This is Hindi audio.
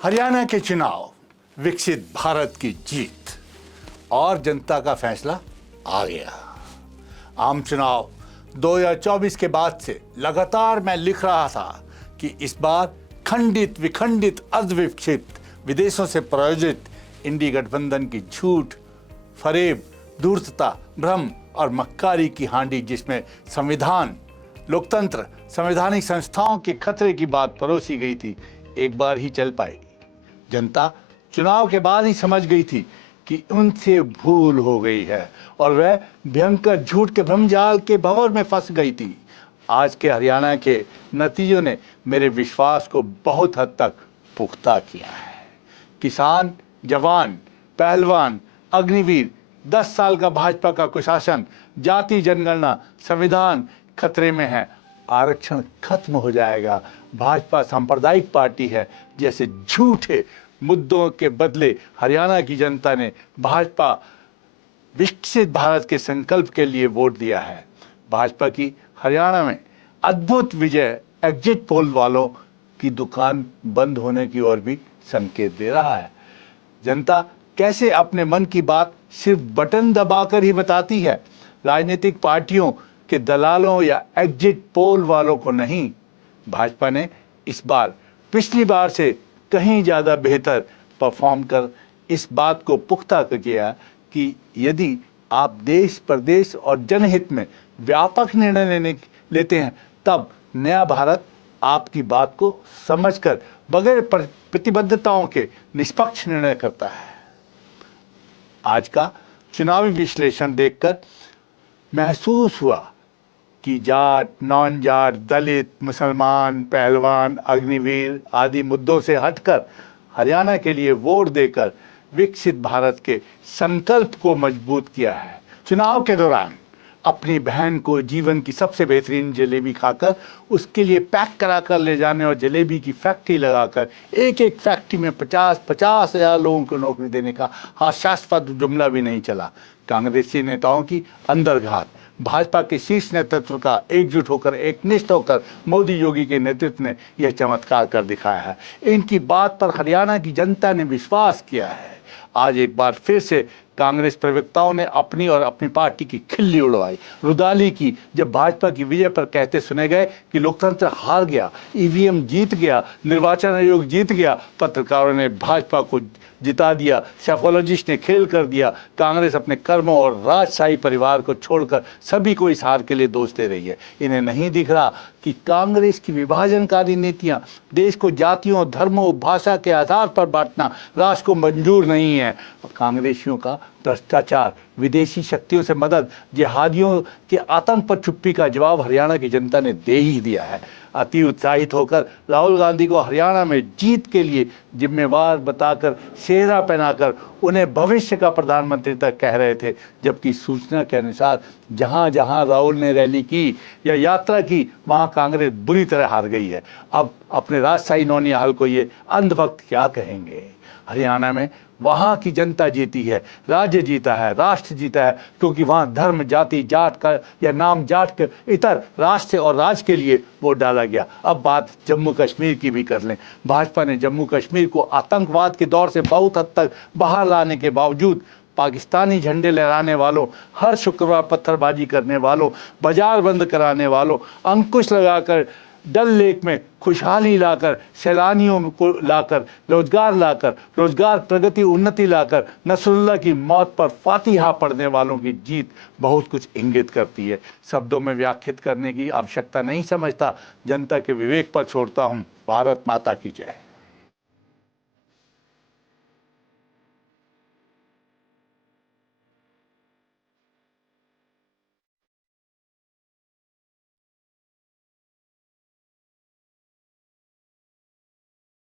हरियाणा के चुनाव, विकसित भारत की जीत और जनता का फैसला आ गया। आम चुनाव 2024 के बाद से लगातार मैं लिख रहा था कि इस बार खंडित विखंडित अर्धविकसित विदेशों से प्रायोजित इंडी गठबंधन की झूठ, फरेब, धूर्तता, भ्रम और मक्कारी की हांडी, जिसमें संविधान, लोकतंत्र, संवैधानिक संस्थाओं के खतरे की बात परोसी गई थी, एक बार ही चल पाएगी। जनता चुनाव के बाद ही समझ गई थी कि उनसे भूल हो गई है और वह भयंकर झूठ के भ्रमजाल के भंवर में फंस गई थी। आज के हरियाणा के नतीजों ने मेरे विश्वास को बहुत हद तक पुख्ता किया है। किसान, जवान, पहलवान, अग्निवीर, 10 साल का भाजपा का कुशासन, जाति जनगणना, संविधान खतरे में है, आरक्षण खत्म हो जाएगा, भाजपा सांप्रदायिक पार्टी है, जैसे झूठे मुद्दों के बदले हरियाणा की जनता ने भाजपा विकसित भारत के संकल्प के लिए वोट दिया है। भाजपा की हरियाणा में अद्भुत विजय एग्जिट पोल वालों की दुकान बंद होने की ओर भी संकेत दे रहा है। जनता कैसे अपने मन की बात सिर्फ बटन दबाकर ही बताती है, राजनीतिक पार्टियों के दलालों या एग्जिट पोल वालों को नहीं। भाजपा ने इस बार पिछली बार से कहीं ज़्यादा बेहतर परफॉर्म कर इस बात को पुख्ता कर किया कि यदि आप देश, प्रदेश और जनहित में व्यापक निर्णय लेते हैं, तब नया भारत आपकी बात को समझकर बगैर प्रतिबद्धताओं के निष्पक्ष निर्णय करता है। आज का चुनावी विश्लेषण देखकर महसूस हुआ कि जाट, नॉन जाट, दलित, मुसलमान, पहलवान, अग्निवीर आदि मुद्दों से हटकर हरियाणा के लिए वोट देकर विकसित भारत के संकल्प को मजबूत किया है। चुनाव के दौरान अपनी बहन को जीवन की सबसे बेहतरीन जलेबी खाकर उसके लिए पैक करा कर ले जाने और जलेबी की फैक्ट्री लगाकर एक एक फैक्ट्री में 50-50 हजार लोगों को नौकरी देने का हास्यास्पद जुमला भी नहीं चला। कांग्रेसी नेताओं की अंतर्घात, भाजपा के शीर्ष नेतृत्व का एकजुट होकर, एकनिष्ठ होकर मोदी योगी के नेतृत्व ने यह चमत्कार कर दिखाया है। इनकी बात पर हरियाणा की जनता ने विश्वास किया है। आज एक बार फिर से कांग्रेस प्रवक्ताओं ने अपनी और अपनी पार्टी की खिल्ली उड़वाई, रुदाली की, जब भाजपा की विजय पर कहते सुने गए कि लोकतंत्र हार गया, ईवीएम जीत गया, निर्वाचन आयोग जीत गया, पत्रकारों ने भाजपा को जिता दिया, साइकोलॉजिस्ट ने खेल कर दिया। कांग्रेस अपने कर्मों और राजशाही परिवार को छोड़कर सभी को इस हार के लिए दोष दे रही है। इन्हें नहीं दिख रहा कि कांग्रेस की विभाजनकारी नीतियां, देश को जातियों, धर्मों, भाषा के आधार पर बांटना राष्ट्र को मंजूर नहीं है। कांग्रेसियों का भ्रष्टाचार, विदेशी शक्तियों से मदद, जिहादियों के आतंक पर चुप्पी का जवाब हरियाणा की जनता ने दे ही दिया है। अति उत्साहित होकर राहुल गांधी को हरियाणा में जीत के लिए जिम्मेवार बताकर, सेहरा पहनाकर उन्हें भविष्य का प्रधानमंत्री तक कह रहे थे, जबकि सूचना के अनुसार जहां जहां राहुल ने रैली की या यात्रा की, वहां कांग्रेस बुरी तरह हार गई है। अब अपने राजशाही नौनिहाल को ये अंधभक्त क्या कहेंगे? हरियाणा में वहाँ की जनता जीती है, राज्य जीता है, राष्ट्र जीता है, क्योंकि वहाँ धर्म, जाति, जाट का या नाम जाट के इतर राष्ट्र और राज्य के लिए वोट डाला गया। अब बात जम्मू कश्मीर की भी कर लें। भाजपा ने जम्मू कश्मीर को आतंकवाद के दौर से बहुत हद तक बाहर लाने के बावजूद पाकिस्तानी झंडे लहराने वालों, हर शुक्रवार पत्थरबाजी करने वालों, बाजार बंद कराने वालों, अंकुश लगाकर डल लेक में खुशहाली लाकर, सैलानियों को लाकर, रोजगार प्रगति उन्नति लाकर नसरुल्लाह की मौत पर फातिहा पढ़ने वालों की जीत बहुत कुछ इंगित करती है। शब्दों में व्याख्यात करने की आवश्यकता नहीं समझता, जनता के विवेक पर छोड़ता हूँ। भारत माता की जय।